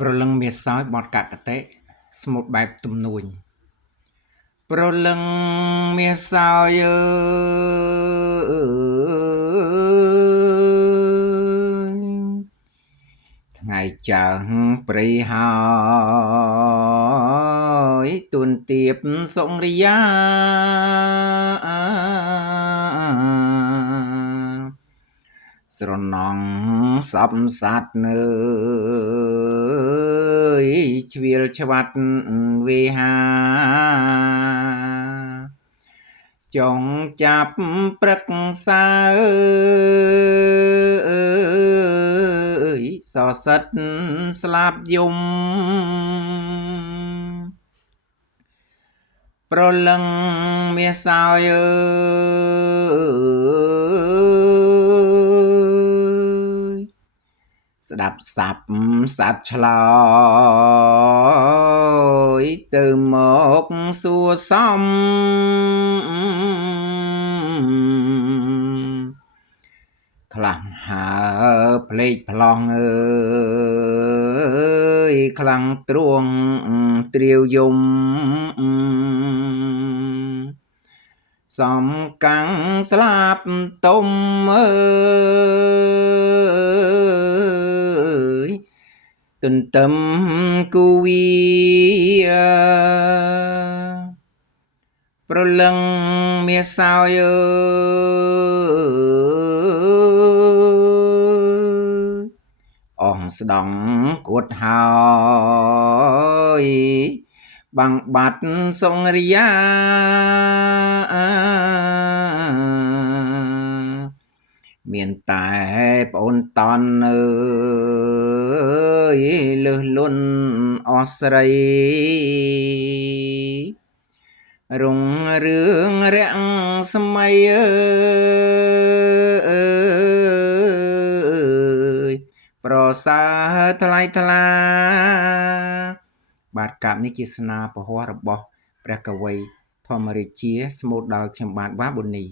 ប្រលឹងមាសសោយបតកកតេស្មូតបែបទំនួញប្រលឹងមាសសោយថ្ងៃចាស់ព្រៃហើយទួនទៀបសុរិយាស្រណងសពសត្វនៅជ្រៀលឆ្វាត់វិហាចងចាប់ព្រឹកសើសសិតស្លាប់យំប្រលឹងមាសសោយស្ដាប់សាប់សัตว์ឆ្លោយទៅមកសួរសំខ្លះហើភ្លេចប្លង់ខ្លាំងទ្រួងត្រាវយំសំកាំងស្លាប់ទុំទន្ទឹមគូវាប្រលឹងមាសសោយអងស្ដង់គួតហើយបាំងបាត់សុរិយាមានតែប្អូនតនលឹះលន់អស្រីរុងរឿងរាំងសម័យប្រសើរថ្លៃថ្លាបាទកាប់នេះជាស្នាពហុរបស់ព្រះកវីធម្មរាជាស្មូតដោយខ្ញុំបាទវ៉ាប៊ូនី